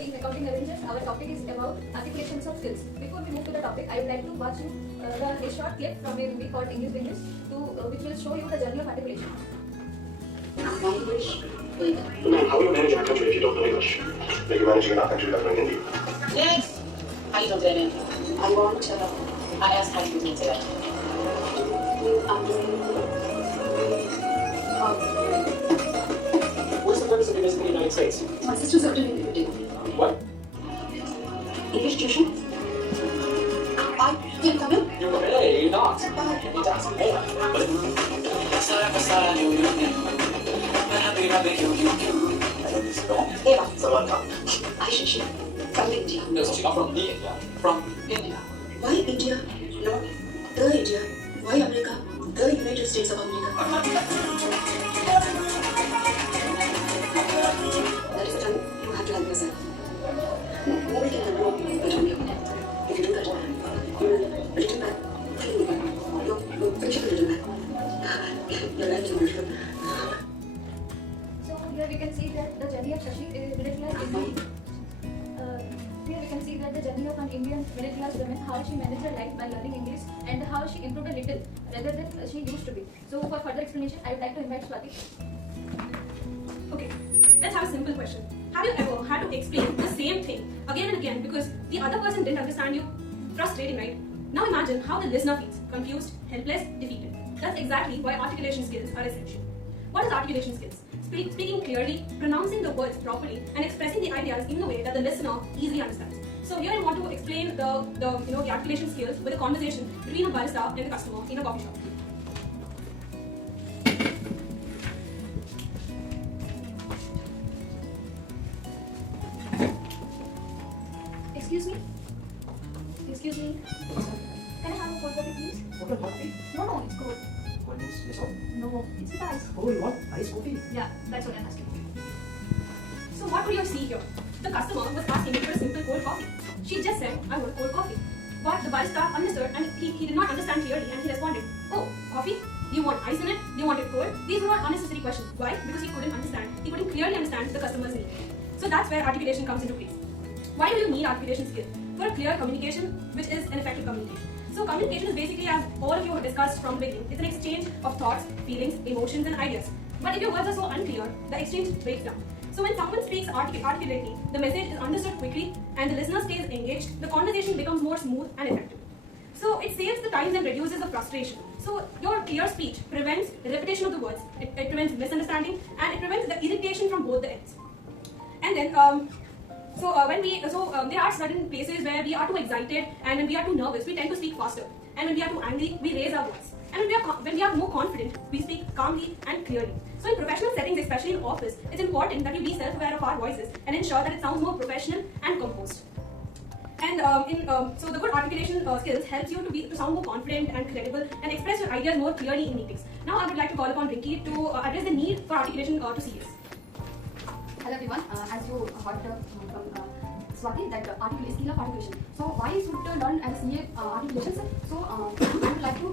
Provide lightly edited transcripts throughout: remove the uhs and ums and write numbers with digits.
team Accounting Avengers. Our topic is about articulations of skills. Before we move to the topic, I would like to watch you a short clip from a movie called English English, which will show you the journey of articulation. Language. Ma'am, how will you manage our country if you don't know English? Then you're managing our country without knowing Hindi. Next. How you don't learn Hindi? I want I asked how you do say that. What's the purpose of your visit to the United States? my sister's attending the What? English tuition. I can come in. You may not. You need to ask me. Eva, Samantha. Aisha, from India. No, so she not from the India. From India. Why India? Not the India. Why America? The United States of America. That is the time you have to help yourself. Nobody can help you but only you. If you do that, you will return back feeling better. Your friendship will return back. Your life will be beautiful. So here we can see that the journey of Shashi is middle class Indian. Here we can see that the journey of an Indian middle class woman, how she managed her life by learning English and how she improved a little rather than she used to be. So for further explanation, I would like to invite Swati. Okay, let's have a simple question. Have you ever had to explain the same thing again and again because the other person didn't understand you? Frustrating, right? Now imagine how the listener feels: confused, helpless, defeated. That's exactly why articulation skills are essential. What is articulation skills? Speaking clearly, pronouncing the words properly, and expressing the ideas in a way that the listener easily understands. So here I want to explain the articulation skills with a conversation between a barista and a customer in a coffee shop. Excuse me. Excuse me. Can I have a cold coffee, please? Cold coffee? No, it's cold. Cold means yes or No, it's with ice. oh, you want iced coffee? Yeah, that's what I'm asking. So what would you see here? The customer was asking for a simple cold coffee. She just said, I want cold coffee. But the barista understood and he did not understand clearly and he responded, oh, coffee? Do you want ice in it? Do you want it cold? These were unnecessary questions. Why? Because he couldn't understand. He couldn't clearly understand the customer's need. So that's where articulation comes into place. Why do you need articulation skill? For a clear communication, which is an effective communication. So communication is basically, as all of you have discussed from the beginning, it's an exchange of thoughts, feelings, emotions and ideas. But if your words are so unclear, the exchange breaks down. So when someone speaks articulately, the message is understood quickly and the listener stays engaged, the conversation becomes more smooth and effective. So it saves the time and reduces the frustration. So your clear speech prevents repetition of the words, it prevents misunderstanding and it prevents the irritation from both the ends. And then there are certain places where we are too excited and when we are too nervous, we tend to speak faster. And when we are too angry, we raise our voice. And when we are more confident, we speak calmly and clearly. So in professional settings, especially in office, it's important that we be self-aware of our voices and ensure that it sounds more professional and composed. And so the good articulation skills helps you to sound more confident and credible and express your ideas more clearly in meetings. Now I would like to call upon Rinki to address the need for articulation to CAs. Hello everyone, as you heard from Swati that skill of articulation. So why should learn as a CA articulations? So I would like to,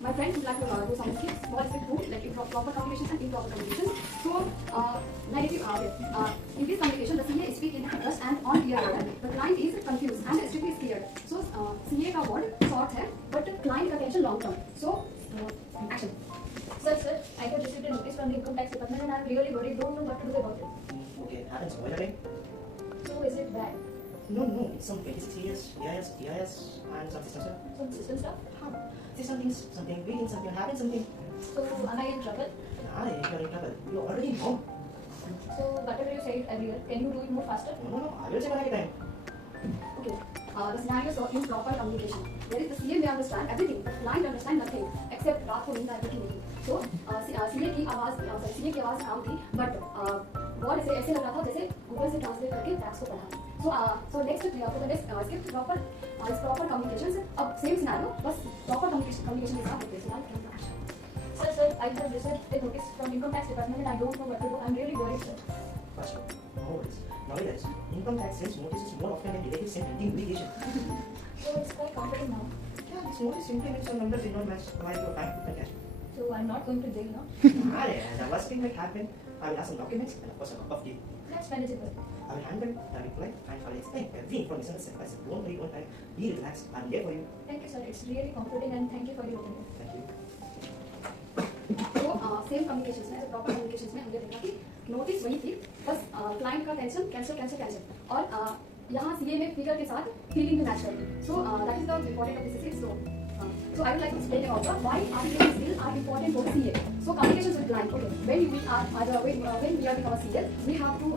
my friends would like to do some skills, small skills too, like proper communications and improper communications. So in this communication, the CA speak in trust and on clear order. The client is confused and strictly scared. So CA का word short है, but client का attention long term. So action. Sir, I have received a notice from the income tax department and I am really worried. Don't know what to do about it. Okay, it happens all the time. So is it bad? No, it's some 26 years, EIS, and some system stuff. Some system stuff? System things, something big, something happen, something. So am I in trouble? Nah, you're in trouble. You're already wrong. So whatever you said earlier, can you do it more faster? No, I will say one at a time. Okay. The scenario is in proper communication. There is the CA may understand everything, but client understand nothing except रात को नींद आएगी कि नहीं. So CA की आवाज आम थी, but वर्ड ऐसे लग रहा था जैसे गूगल से ट्रांसलेट करके टैक्स को पढ़ा. So next skip proper communications. अब same scenario, बस proper communication के साथ होते हैं. Sir, I have received a notice from income tax department and I don't know what to do. I'm really worried, sir. First, no worries. Nowadays, income tax sends notices more often than relatives send pending litigation. So it's quite comforting now. Yeah, this notice simply means your numbers did not match your bank cash. So I'm not going to jail now. The worst thing might happen, I will have some documents and of course a cup of tea. That's manageable. I will handle the reply and I will explain everything from lesson step by step. Don't worry, don't panic. Be relaxed. I am here for you. Thank you, sir. It's really comforting and thank you for your opinion. Thank you. तो same communication में proper communication में हमने देखा कि notice वही थी, बस client का टेंशन कैंसिल और यहाँ सीए में फिगर के साथ फीलिंग भी मैच करती। So that is the important of this is so I would like to explain about why articulation skills are important for CA. So communications with client. Okay, when we are when we are with our CA, we have to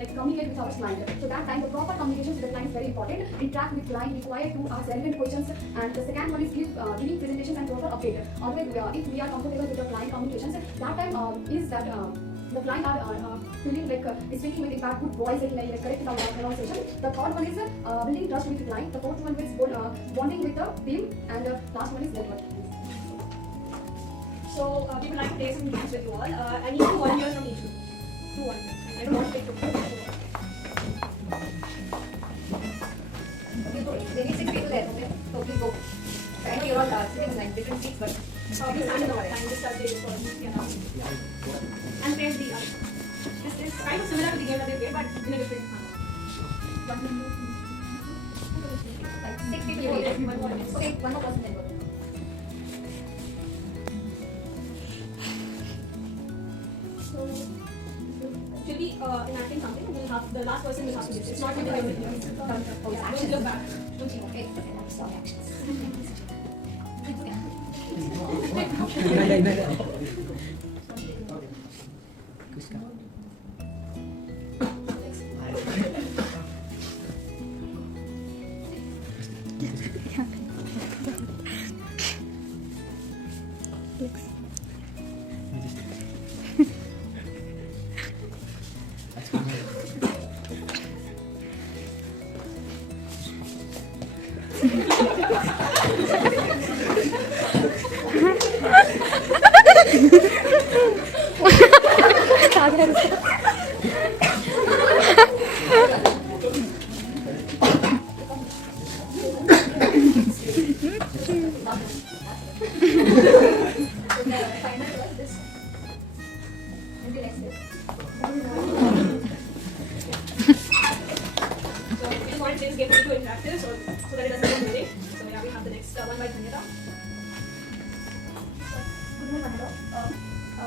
like communicate with our client. So that time the proper communication with the client is very important. Interact with client, required to ask relevant questions, and the second one is giving presentations and proper update. Otherwise, if we are comfortable with the client communications, that time is that the client are feeling like speaking with a good voice, like correct pronunciation. The third one is building trust with the client. The fourth one is bonding with the team, and the last one is networking. So we would like to take some games with you all. I need 2 1 years from each of you. 2 1 years. I don't want to take 2 Okay, so there is 6 people there. Okay, so please go. I know you're all sitting in like different seats, but please stand in the time. Just start taking for me. And press the This is kind of similar to the game that they played, but in a different manner. like 6 people here. Okay, one more person then go. So she'll be enacting something, and we'll have the last person will have to do it. It's not going to be everything. Don't look back. Don't see. Okay, sorry, actions.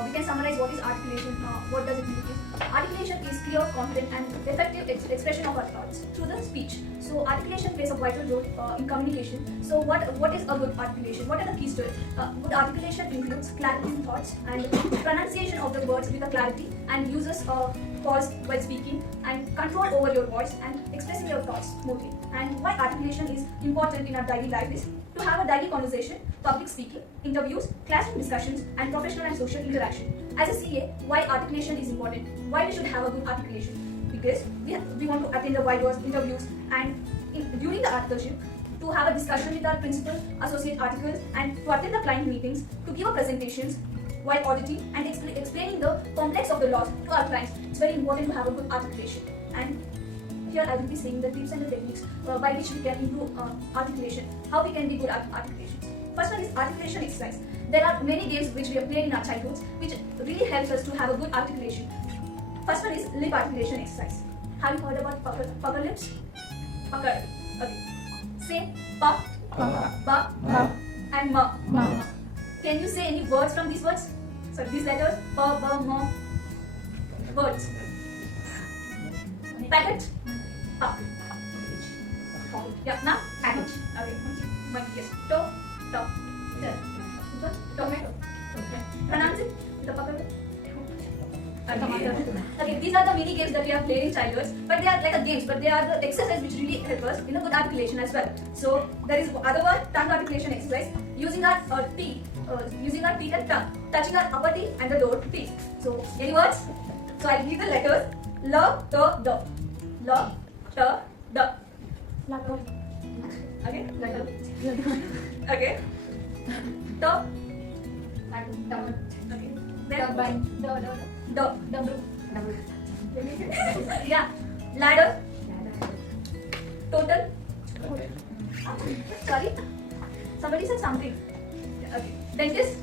We can summarize what is articulation. What does it mean? Articulation is clear, confident, and effective expression of our thoughts through the speech. So articulation plays a vital role in communication. So what is a good articulation? What are the keys to it? Good articulation includes clarity in thoughts and pronunciation of the words with a clarity, and uses pause while speaking, and control over your voice and expressing your thoughts smoothly. And why articulation is important in our daily life is to have a daily conversation, public speaking, interviews, classroom discussions, and professional and social interaction. As a CA, why articulation is important? Why we should have a good articulation? Because we want to attend the Whiteboard interviews, and during the articleship, to have a discussion with our principal, associate articles, and to attend the client meetings, to give a presentations while auditing and explaining the complex of the laws to our clients. It's very important to have a good articulation. And here I will be saying the tips and the techniques by which we can improve articulation, how we can be good at articulation. First one is articulation exercise. There are many games which we have played in our childhoods which really helps us to have a good articulation. First one is lip articulation exercise. Have you heard about pucker lips? Pucker. Okay. Say pa, ba, and ma. Can you say any words from these words? So these letters, pa, ba, ma. Words. Packet. Pa. Yeah, now package. Okay. Yes. Tomato. Pronounce it. The pucker. Okay, these are the mini games that we have played in childhood, but they are like a games, but they are the exercise which really help us in a good articulation as well. So there is other one, tongue articulation exercise, using our teeth, and tongue, touching our upper teeth and the lower teeth. So any words? So I'll give the letters L, T, D. L, T, D. Okay. Okay. T. Okay. Then yeah. Ladder. Total. Sorry. Somebody said something. Okay. Dentist.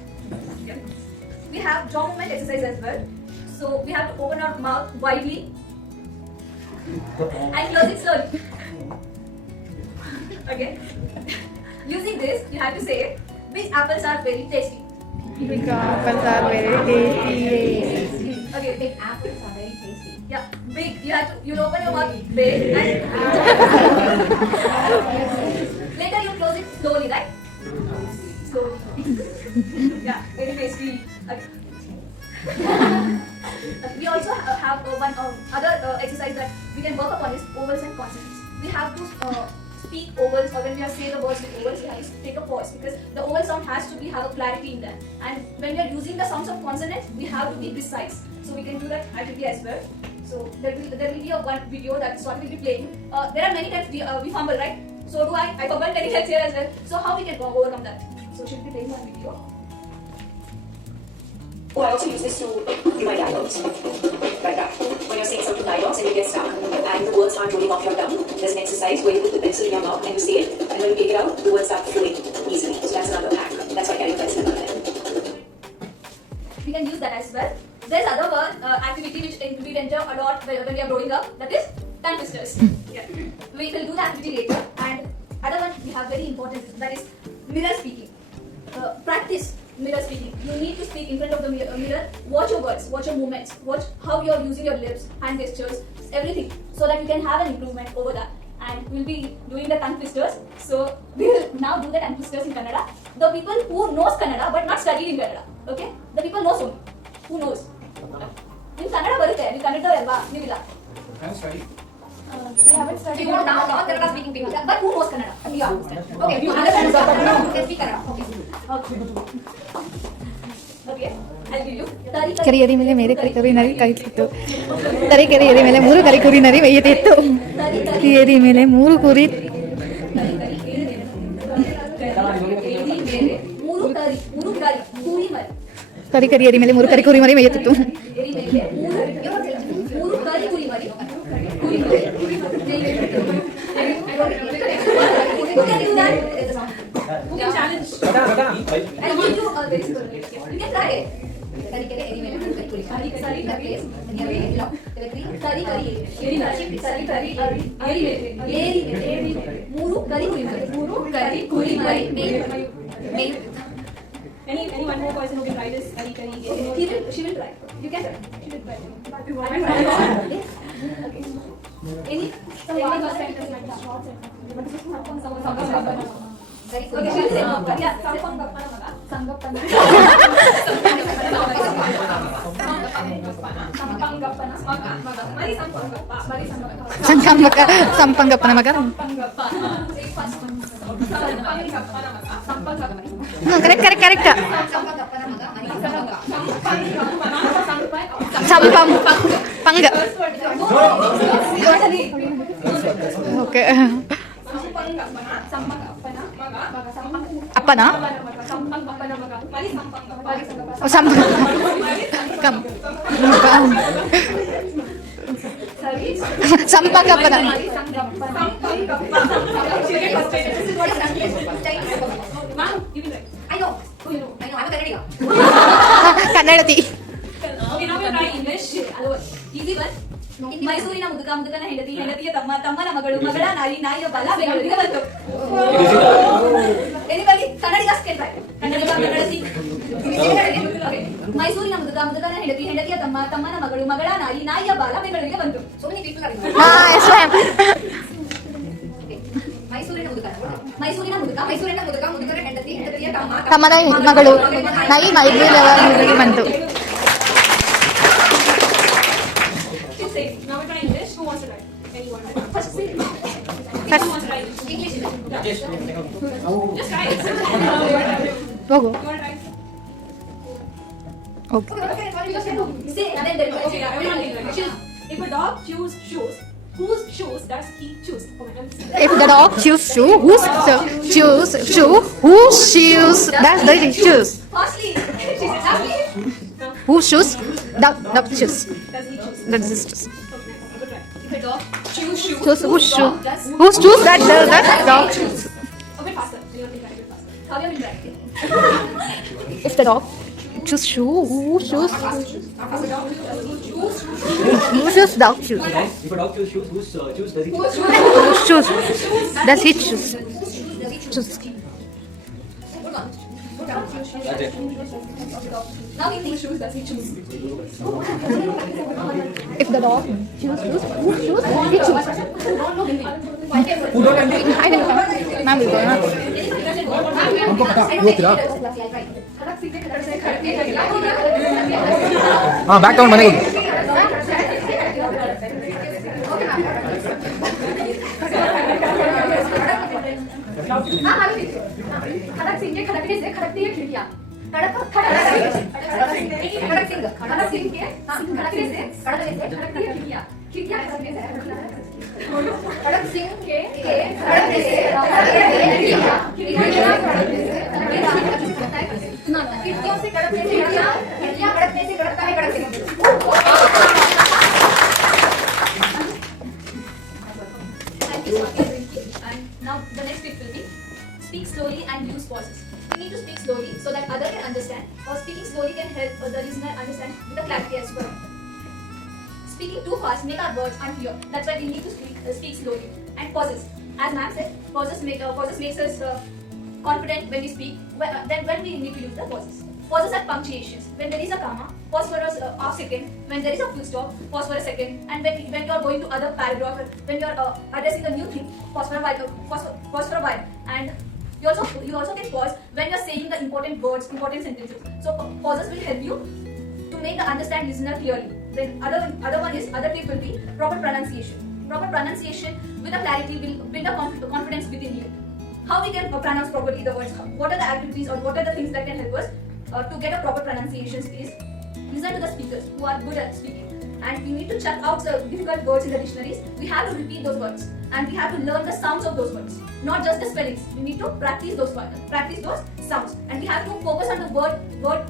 Yeah. We have jaw movement exercise as well. So we have to open our mouth widely. And close it slowly. Okay. Using this, you have to say, which apples are very tasty. Apples are very tasty. Okay, big apples are very tasty. Yeah, big. You'll open your mouth big and later you close it slowly, right? Slowly. Yeah, very tasty. Okay. We also have one other exercise that we can work upon is ovals and consonants. We have to speak ovals, or when we are saying the words with ovals, we have to take a pause because the oval sound has to have a clarity in that. And when we are using the sounds of consonants, we have to be precise. So we can do that activity as well. So there will be a one video that Swati will be playing. There are many times we fumble, right? So do I. I fumble many times here as well. So how we can overcome that? So she'll be playing one video. Oh, I also use this to do my dialogues. Like that. When you're saying certain dialogues and you get stuck and the words aren't rolling off your tongue, there's an exercise where you put the pencil in your mouth and you say it, and when you take it out, the words start flowing easily. So that's another hack. That's why I carry a pencil in my hand. We can use that as well. There's other one activity which we enter a lot when we are growing up. That is tongue twisters. Yeah. We will do the activity later. And other one we have very important, that is mirror speaking. Practice mirror speaking. You need to speak in front of the mirror. Watch your words, watch your movements, watch how you are using your lips, hand gestures, everything, so that you can have an improvement over that. And we'll be doing the tongue twisters. So we will now do the tongue twisters in Kannada. The people who knows Kannada but not studied in Kannada. Okay? The people knows only. Who knows? In Kannada ಬರುತ್ತೆ. ನೀವು ಕನ್ನಡದವರಲ್ವಾ? ನೀವಿಲ್ಲ. We haven't studied. You know now Kannada speaking people. But who knows Kannada? You understand. Okay, you understand Kannada. You can speak Kannada. Okay. Okay. I'll give you. ಕರಿಯರಿ ಮೇಲೆ ಮೇರೆ ಕರಿ ನರಿ ಕಾಯ್ತಿತ್ತು. ಕರಿಯರಿ ಮೇಲೆ ಮೂರು ಕರಿ ನರಿ ಮೇಯುತ್ತಿತ್ತು. ಕರಿಯರಿ ಮೇಲೆ ಮೂರು ಕುರಿ. ಕರಿಯರಿ ಮೇಲೆ ಮೂರು ಕುರಿ ಮರಿ ಮೇಯುತ್ತಿತ್ತು. Who can do that? Who can challenge? I'll give you a very simple way. You can try it. Anyone more person who can try this? She will try. You can try. She will try. Okay. Any? Someone was sent us like shots and okay, she will say yeah, Sangappana. ಸಂಪಂಗಪ್ಪನ ಮಗ. Correct ಸಂಪಂಗ. Okay. ಅಪ್ಪನ ಸಂಪಂಗಪ್ಪನ. ಕನ್ನಡತಿ. ಮೈಸೂರಿನ ಮುದುಕನ ಹೆಂಡತಿಯ ತಮ್ಮನ ಮಗಳು, ಮಗಳ ನಾಯಿಯ ಬಲ ಬೆಂಗಳೂರಿಗೆ ಬಂತು. ಕನ್ನಡಿಗ ಮೈಸೂರಿನ ಮುದುಕನ ಹೆಂಡತಿಯ ತಮ್ಮನ ಮಗಳು, ಮಗಳ ನಾಯಿಯ ಬಾಲ ಬೆಂಗಳೂರಿಗೆ ಬಂತು. So many people are ಮೈಸೂರಿನ ಮುದುಕನ ಹೆಂಡತಿಯ ತಮ್ಮನ ಮಗಳು ನಾಯಿ ಮೈಸೂರಿಗೆ ಬಂತು. Now we're trying English. Who wants to try? Anyone? First, who wants to try English? Just try it. ಹೋಗು. You want to try? Okay. Say, and then choose. If a dog choose shoes, whose shoes does he choose? If the dog choose shoe, whose shoes does he choose? Firstly, she said, firstly. Whose shoes? Dog choose. Does he choose? Does he choose? Okay, good try. If a dog choose shoes, Whose shoe? Whose shoes that dog choose? A bit faster. You want to try a bit faster. How you will try? If the dog choose shoe, whose shoes? If a dog choose Who shoes? Dog shoes. If a dog choose shoes, whose shoes does he choose? Whose shoes? Does he choose? Choose. That's it. Now he thinks shoes does he choose? If the dog choose shoes, whose shoes? He choose. Who don't have any? I will come. Ma'am will go. हमको पता वो किरा हाँ back down बनेगा खड़क सिंह के खड़कने से खड़कती है खिड़कियाँ खड़क सिंह के खड़कने से खड़कती है खिड़कियाँ खिड़कियाँ खड़कने से खड़क सिंह के खड़कने से खिड़कियाँ खिड़कियों से खड़कने से खिड़कियाँ खड़कने से खड़कता है खड़क Singh And now the next bit will be speak slowly and use pauses. You need to speak slowly so that other can understand, or speaking slowly can help the listener understand with the clarity as well. Speaking too fast make our words unclear. That's why we need to speak slowly. And pauses, as ma'am said, pauses makes us confident when we speak. Then when we need to use the pauses. Pauses are punctuations. When there is a comma, pause for a half second. When there is a full stop, pause for a second. And when you are going to other paragraph, when you are addressing a new thing, pause for a while. And you also can pause when you are saying the important words, important sentences. So pauses will help you to make the understand listener clearly. Then other tip will be proper pronunciation. Proper pronunciation with a clarity will build a confidence within you. How we can pronounce properly the words? What are the activities or what are the things that can help us to get a proper pronunciation is listen to the speakers who are good at speaking, and we need to check out the difficult words in the dictionaries. We have to repeat those words and we have to learn the sounds of those words, not just the spellings. We need to practice those sounds, and we have to focus on the word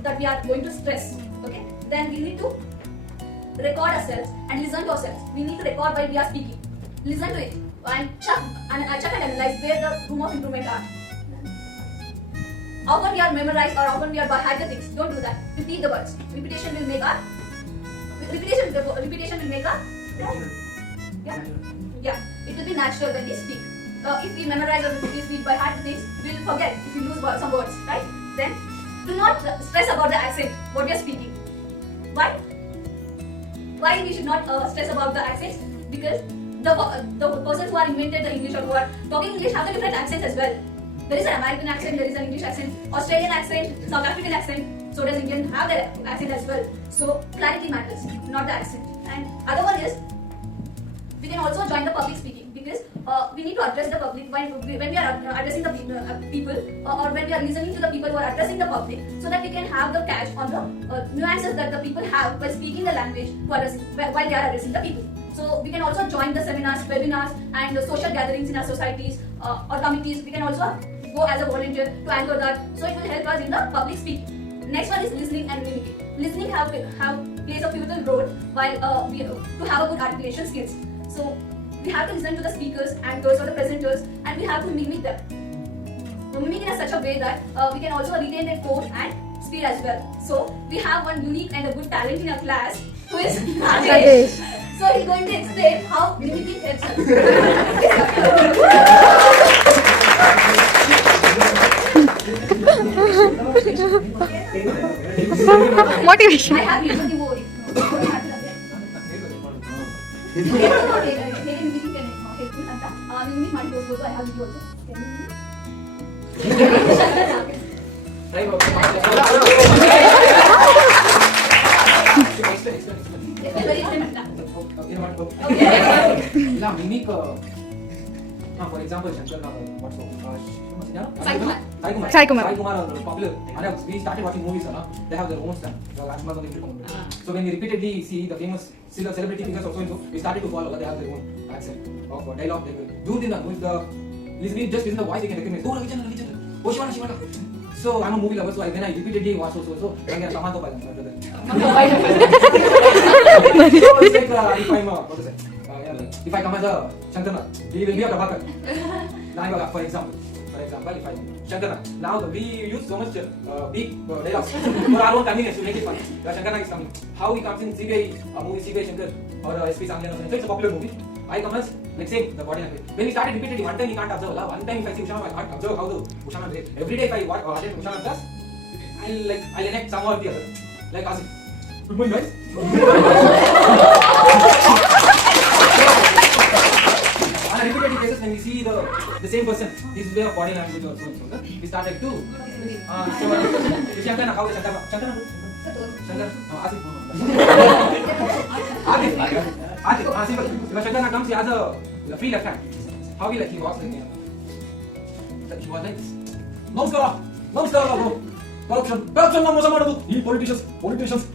that we are going to stress. Okay, then we need to record ourselves and listen to ourselves. We need to record while we are speaking. Listen to it and check and analyze where the room of improvement are. Often we are memorized or often we are by heart the things. Don't do that. Repeat the words. Repetition will make our it will be natural when we speak. If we memorize or if we speak by heart the things, we will forget if we lose some words, right? Then do not stress about the accent what we are speaking. Why we should not stress about the accents? Because the person who are invented the English or who are talking English have the different accents as well. There is an American accent, there is an English accent, Australian accent, South African accent. So does Indian have their accent as well. So clarity matters, not the accent. And other one is we can also join the public speaking, because we need to address the public when we are addressing the people or when we are listening to the people who are addressing the public, so that we can have the catch on the nuances that the people have while speaking the language while they are addressing the people. So we can also join the seminars, webinars and the social gatherings in our societies or committees. We can also go as a volunteer to anchor that, so it will help us in the public speaking. Next one is listening and mimicking. Listening plays a pivotal role while to have a good articulation skills. So we have to listen to the speakers, anchors or the presenters, and we have to mimic them. Mimic in such a way that we can also retain their tone and speed as well. So we have one unique and a good talent in our class who is Rajesh. So he's going to explain how mimicking helps us. Motivation. I have usually more. I have video also. Mimic. For example, what's Sai Kumar. Popular. We started watching movies. They have their own style. So when we repeatedly see the famous celebrity figures also, we started to follow. They have their own accent of dialogue. They will do with the listening, just listen the voice, they can recognize. Oh, Ravi. Oh, Shivana. So I'm a movie lover, so when I repeatedly watch also, I get a Kamato by them. If I come as a Shantana, he will be a Prabhakar. For example. For example, if I Shankar, now we use so much big dialogues for our own convenience to make it funny. Shankar is coming. How he comes in CBI movie, CBI Shankar or SP Samjana. So it's a popular movie. I come as like same the body language. When we started repeatedly, one time he can't observe. One time if I see Ushana, I can't observe how the Ushana behaves. Every day if I attend Ushana class, I'll enact some or the other. Like Asif. Good morning, guys. On a repeated basis, when we see the same person, his way of body language or so and so, we start like two. So if Shankar, how is Shankar? Shankar, Asif. Simple. If Shankar comes, he has a free left hand. How he walks like this. He was like this. Namaskara, bro. Corruption na mosa ಮಾಡೋದು ಈ politicians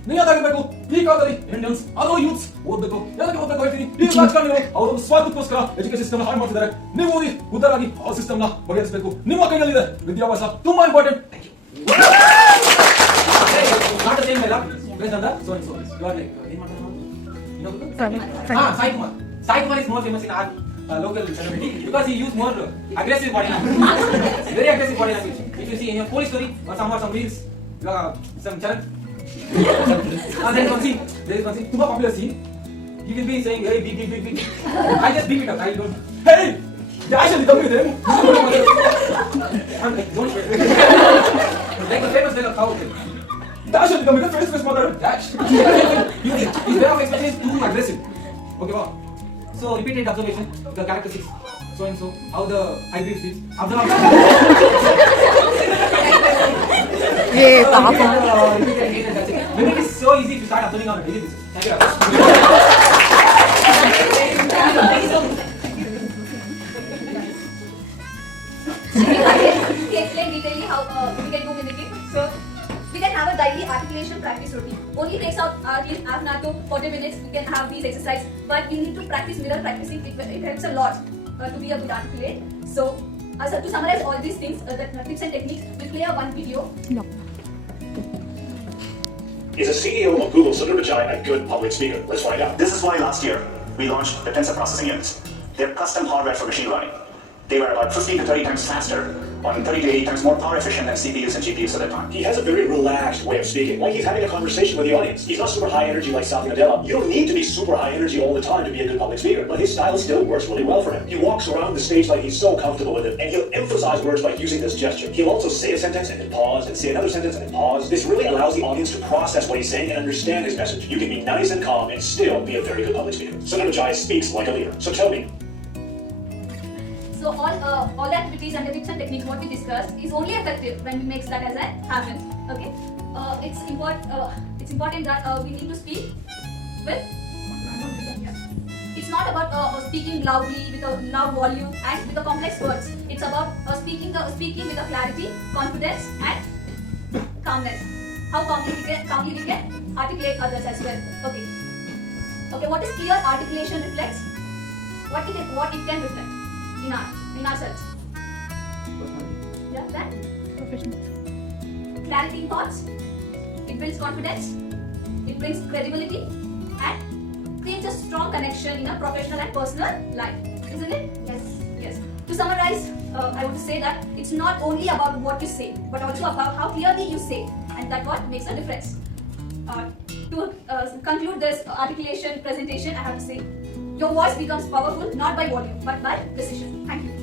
ನಿಯತ್ತಾಗಿರಬೇಕು ಈ ಕಾಲದಲ್ಲಿ Indians ಅದೋ youths ಓದಬೇಕು ಎಲ್ಲಕ್ಕೆ ಓದಬೇಕು ಹೇಳ್ತೀನಿ ಈ ರಾಜಕಾರಣಿಗಳು ಅವರು ಸ್ವಾರ್ಥಕ್ಕೋಸ್ಕರ ಎಜುಕೇಶನ್ ಸಿಸ್ಟಮ್ ಹಾಳು ಮಾಡ್ತಿದ್ದಾರೆ ನೀವು ಓದಿ ಉದ್ದಾರಾಗಿ ಆ ಸಿಸ್ಟಮ್ ನ ಬಗೆಹರಿಸಬೇಕು ನಿಮ್ಮ ಕೈಯಲ್ಲಿದೆ ವಿದ್ಯಾಭ್ಯಾಸ ತುಂಬಾ ಇಂಪಾರ್ಟೆಂಟ್ ನಾಟ್ ಸೇಮ್ ಮೆಲ್ಲ ಬೇಸಂದ so and so you are like ಏನು ಮಾಡ್ತಾರೆ Sai Kumar is more famous in our local celebrity because he used more aggressive body language. Very aggressive body language. If you see in your police story or some reels, some Charan. There is one scene, super popular scene. He will be saying, hey, big. I just beat it up. I don't. Hey, Dash will come with him. I'm like, don't. Like the famous dialogue, how? Dash will come with the face mother. Dash. His way of expression is too aggressive. Okay, wow. So repeated observation, the characteristics, so and so, how the hybrid speaks. Observe. Yeah, Papa. Maybe it is so easy to start observing on a daily basis. Thank you. He explained detailedly how we can do mimicry. So we can have a daily articulation practice routine. Only takes out at least half an hour to 40 minutes. We can have these exercises, but we need to practice mirror practicing. It helps a lot to be a good articulate. So, to summarize all these things, the tips and techniques, we'll play one video. No. Is a CEO of Google, Sundar Pichai, a good public speaker? Let's find out. This is why last year we launched the Tensor Processing Units. They're custom hardware for machine learning. They were about 50 to 30 times faster, or 30 to 80 times more power efficient than CPUs and GPUs at that time. He has a very relaxed way of speaking, like he's having a conversation with the audience. He's not super high energy like Satya Nadella. You don't need to be super high energy all the time to be a good public speaker, but his style still works really well for him. He walks around the stage like he's so comfortable with it, and he'll emphasize words by using this gesture. He'll also say a sentence and then pause, and say another sentence and then pause. This really allows the audience to process what he's saying and understand his message. You can be nice and calm and still be a very good public speaker. Sundar Pichai speaks like a leader. So tell me, So all the activities and the tips and techniques what we discussed is only effective when we make that as a habit. Okay, it's important that we need to speak with. It's not about speaking loudly with a loud volume and with the complex words. It's about speaking with a clarity, confidence, and calmness. How calmly we can articulate others as well. Okay. What is clear articulation reflects? What it can reflect in ourselves. Yeah, that. Clarity in thoughts. It brings confidence. It brings credibility and creates a strong connection in a professional and personal life. Isn't it? Yes. To summarize, I want to say that it's not only about what you say, but also about how clearly you say, and that's what makes a difference. To conclude this articulation presentation, I have to say, your voice becomes powerful not by volume, but by precision. Thank you.